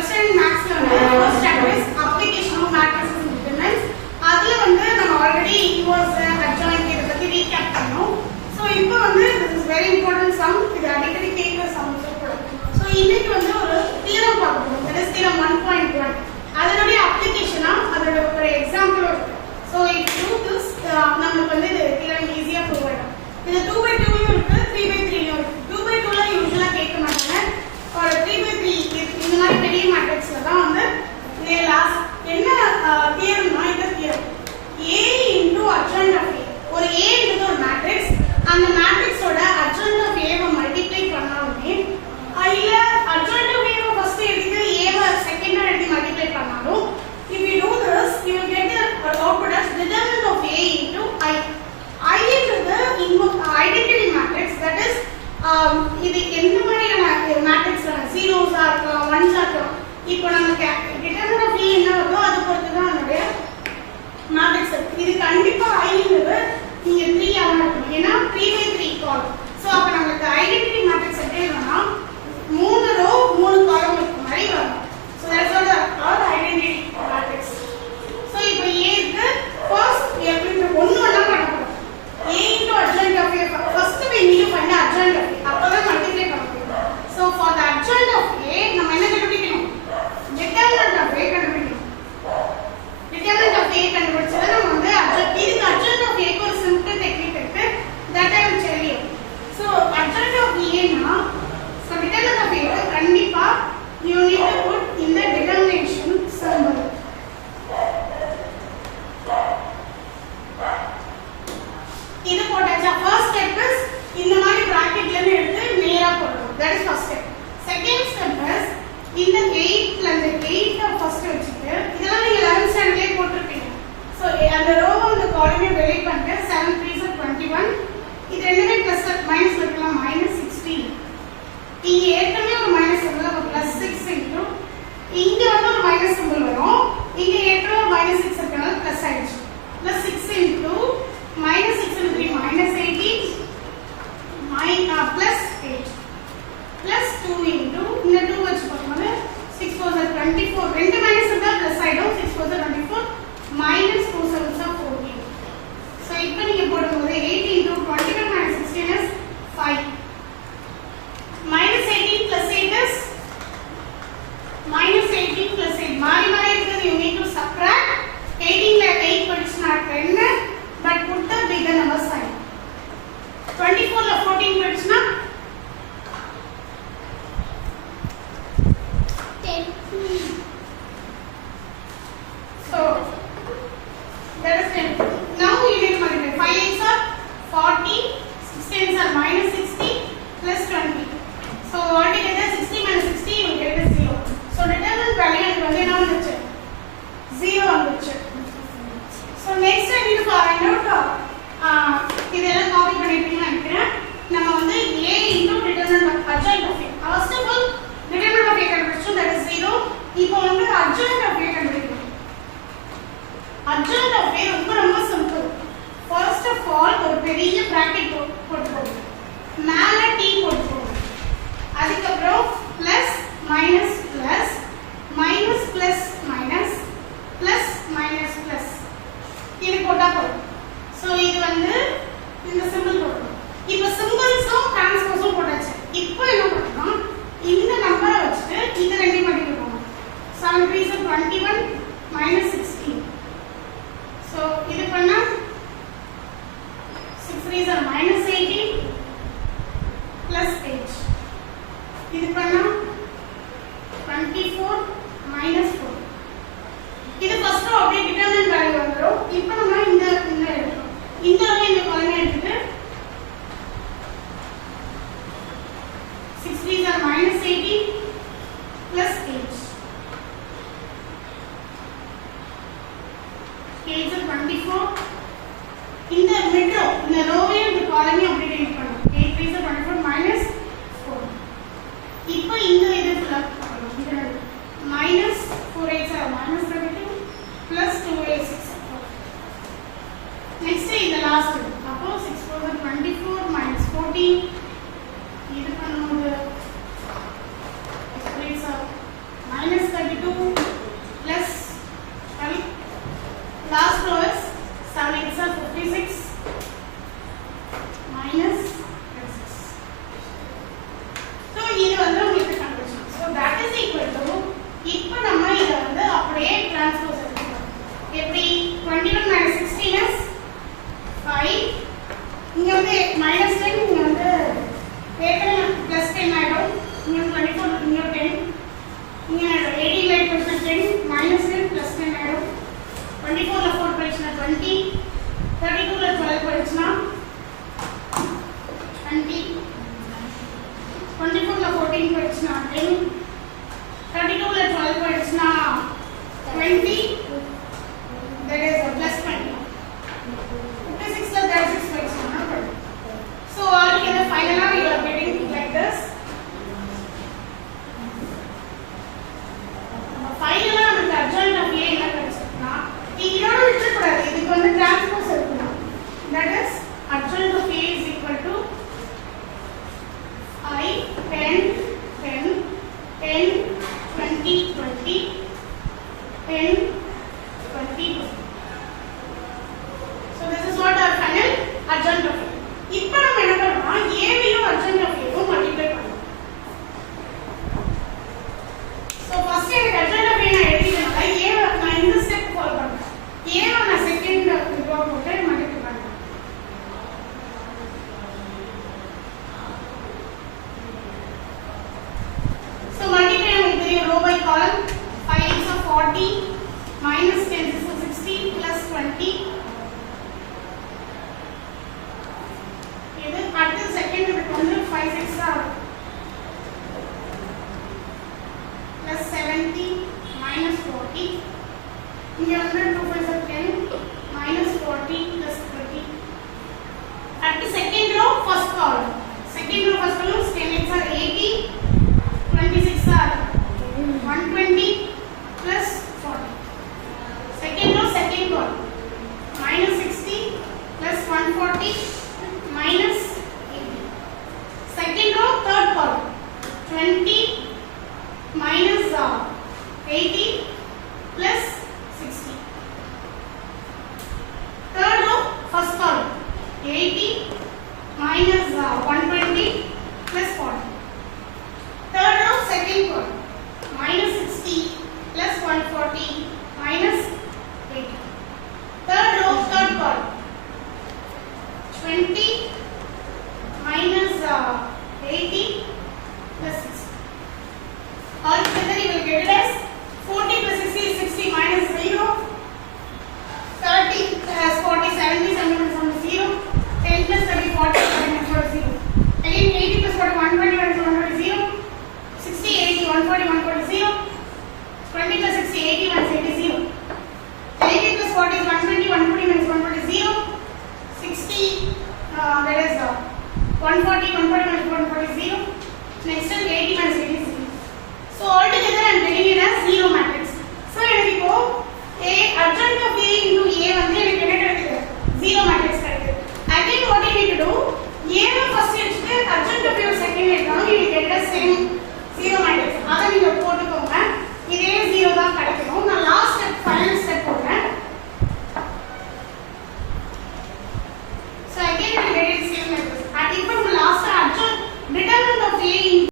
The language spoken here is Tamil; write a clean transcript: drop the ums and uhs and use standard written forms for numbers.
12th standard mathsல வந்து first chapter is application of matrices and determinants. அதுல வந்து நம்ம ஆல்ரெடி inverse adjoint இத பத்தி recap பண்ணோம். So இப்போ வந்து this is very important sum. இது அடிக்கடி கேக்குற sum கூட. So இன்னைக்கு வந்து ஒரு theorem பார்க்க போறோம். that is theorem 1.1. அதனுடைய அப்ளிகேஷனா அதோட ஒரு எக்ஸாம்பிள் இருக்கு. So if you do this நமக்கு வந்து இது theorem ஈஸியா ப்ரூவ் ஆயிடும். இது 2/2 இருக்கு 3/3 இருக்கு. 2/2 ல யூசுவலா கேட்க மாட்டாங்க. ஒரு 3/3 இந்த மாதிரி பெரிய மேட்ரிக்ஸ்ல தான் வந்து இதே லாஸ்ட் என்ன தியரம்னா இந்த theorem A into adjoint of A. ஒரு A ன்றது ஒரு மேட்ரிக்ஸ். அந்த மேட்ரிக்ஸோட adjoint of A வை மல்டிப்ளை பண்ணாலுமே இல்ல adjoint of A வை ஃபர்ஸ்ட் எடுத்து A வை செகண்டா எடுத்து மல்டிப்ளை பண்ணாலும் if you do this you will get the output as determinant of A into I. I ன்றது identity matrix, that is இது எந்த மாதிரியான மேட்ரிக்ஸ் zeros ஆ இருக்கலாம் ones ஆ இருக்கலாம். இப்போ நமக்கு determinant of A என்ன வருதோ அது பொறுத்து தான் அதோட மேட்ரிக்ஸ் இருக்கு. இது கண்டிப்பா I ன்றது நீங்க 3 ஆ இருக்கணும். ஏன்னா 3/3 காலம். சோ அப்ப நமக்கு ஐடென்டிட்டி மேட்ரிக்ஸ் எப்படி வரும்னா 3 ரோ 3 காலம் இருக்க மாதிரி வரும். So that's what are called identity matrix. So இப்போ A க்கு first எப்படி ஒண்ணு ஒண்ணா பண்ணணும். A into adjoint of A. First we need to find the adjoint of A. அப்பதான் மல்டிப்ளை பண்ண முடியும். So for the adjoint of A நம்ம என்ன கண்டுபிடிக்கணும்? determinant of A கண்டுபிடிக்கணும். determinant of A கண்டுபிடிச்சா நம்ம வந்து இதுக்கு adjoint of A க்கு ஒரு simple technique இருக்கு. that I will tell you. So adjoint of A னா so determinant of A க்கு கண்டிப்பா you need to put in the determination symbol. இது போட்டாச்சா first step is இந்த மாதிரி bracketல இருந்து எடுத்து நேரா போடணும். that is first step. second step is இந்த 8 ல இருந்து 8 ஃபர்ஸ்ட் வச்சிட்டு இதெல்லாம் நீங்க 11th ஸ்டாண்டர்ட்லயே போட்டுருப்பீங்க. சோ அந்த ரோ அந்த காலமை delete பண்ணிட்டு 7 3 is 21. இது ரெண்டுமே பிளஸ் மைனஸ் வைக்கலாம் -16. இங்க ஏற்கனவே ஒரு மைனஸ் சிம்பல் அப்ப +6 into இங்க வந்து ஒரு மைனஸ் சிம்பல் வரும். இங்க ஏற்கனவே ஒரு -6 இருக்கனால பிளஸ் ஆயிடுச்சு. +6 into -6 into 3 -18 +8 +2 into இந்த 2 வச்சு போடும்போது 6 4 is 24. ரெண்டு மைனஸ் இருந்தா பிளஸ் ஆயிடும். 6 4 is 24 -2 7 is 14. சோ இப்போ நீங்க போடும்போது 8 into 21 -16 is 5. -18 + 8 is -18 + 8. மாறி மாறி இருக்குது. you need to subtract. 18 ல 8 படிச்சனா 10 but put the bigger number sign. 24 ல 14 படிச்சனா 10. So that is 10. Now you need to multiply. 5 8s are 40, 16s are -60 plus 20. So altogether 60 minus 60 you will get 0. So determinant value எனக்கு வந்து என்ன வந்துச்சு? 0 வந்துச்சு. So next I need to find out இதெல்லாம் காப்பி பண்ணிட்டீங்கன்னு நினைக்கிறேன். நம்ம வந்து A into determinant of adjoint of A. First of all determinant of A கண்டுபிடிச்சோம், that is 0. இப்போ வந்து adjoint of A கண்டுபிடிக்கணும். adjoint of A ரொம்ப சிம்பிள். First of all ஒரு பெரிய bracket போட்டுக்கோங்க. மேல T போட்டுக்கோங்க. அதுக்கப்புறம் plus minus plus minus plus minus plus minus plus இது போட்டா போதும். சோ இது வந்து இந்த சிம்பிள் போடணும். இப்போ சிம்பிள்ஸும் டிரான்ஸ்போஸும் போட்டாச்சு. இப்போ என்ன பண்ணனும்? இந்த நம்பரை வச்சுட்டு இந்த ரெண்டையும் மல்டிப்ளை பண்ணனும். 7 3 is 21 -16. சோ இது பண்ணா 6 3 is -18 plus 8. இது பண்ணா 24 -4. இது ஃபர்ஸ்ட் அப்படியே டிட்டர்மினன்ட் வேல்யூ வந்துரும். இப்போ நம்ம இந்த எடுத்துறோம். இந்த வரை இந்த காலமை எடுத்துட்டு 6 3 is -18 plus 8. 8 is 24. இந்த மிட்ரோ இந்த ரோவே இந்த காலமை அப்படியே டெலிட் பண்ணனும். 8 3 is 24 -4. இப்போ இந்த இது ஃபுல்லா பண்ணனும். இது -4 8 are -32 plus 2 8 6. Next இந்த லாஸ்ட் அப்போ 6 4 is 24 -14. இது பண்ணும்போது -30 2 plus 12. Last row is 7 x are 56 minus 36. So இது வந்து உங்களுக்கு கண்டுபிடிச்சோம். So that is equal to இப்போ நம்ம இத வந்து அப்படியே டிரான்ஸ்போஸ் எடுத்துக்கலாம். எப்படி 21 minus 16 is 5. இங்க வந்து -10 இங்க வந்து ஏற்கனவே +10 ஆயிடும். இங்க 24 இங்க 10 இங்க 18 ல போயிடுச்சுனா 10 -10 +10 ஆயிடும். 24 ல 4 போயிடுச்சுனா 20 32 ல 12 போயிடுச்சுனா 20 24 ல 14 போயிடுச்சுனா 10 32 ல 12 போயிடுச்சுனா 20 that is a plus 20 56 ல 36 போயிடுச்சுனா 20. So altogether finally you are getting like this. Finally நமக்கு adjoint of A என்ன கிடைச்சிருக்குனா இதோட விட்டுற கூடாது. இதுக்கு வந்து டிரான்ஸ்போஸ் எடுக்கணும். That is adjoint of A is equal to I 10 10 10 20 20 10 20. So this is what our final adjoint of A. இப்போ நம்ம என்ன பண்ணோம்னா A வையும் adjoint of A வும் மல்டிப்ளை பண்ணனும். So first எனக்கு adjoint of A நான் எழுதிட்டேனால A நான் இந்த ஸ்டெப் ஃபாலோ பண்றேன். A வை நான் செகண்ட் இதுவா போட்டு மல்டிப்ளை பண்றேன். So multiply with the row by column 5 is 40 minus 10 is 60 plus 20. இது அடுத்த செகண்ட் இதுக்கு வந்து 5 6 ஆ plus 70 minus 40. இங்க வந்து 2 5 are 10 minus 40 plus 30. At the second row first column 10 x are 80 26 are 120 plus 40. Second row second column minus 60 plus 140 minus 80. Second row third column 20 minus 80 plus 60. Third row first column 80 minus 120 plus 40. Third row second column minus 60 plus 140 minus 80. Third row third column 20 minus 80 plus 60. Altogether you will get it as 40 plus 60 is 60 minus 0. 30 plus 40 70 70 0. 10 plus 30 40 40 0. Again 80 plus 40 120 120 0. 60 80 140 140 0. 20 plus 60 80 minus 80 0. 80 plus 40 is 120 140 minus 140 0. 60 that is 140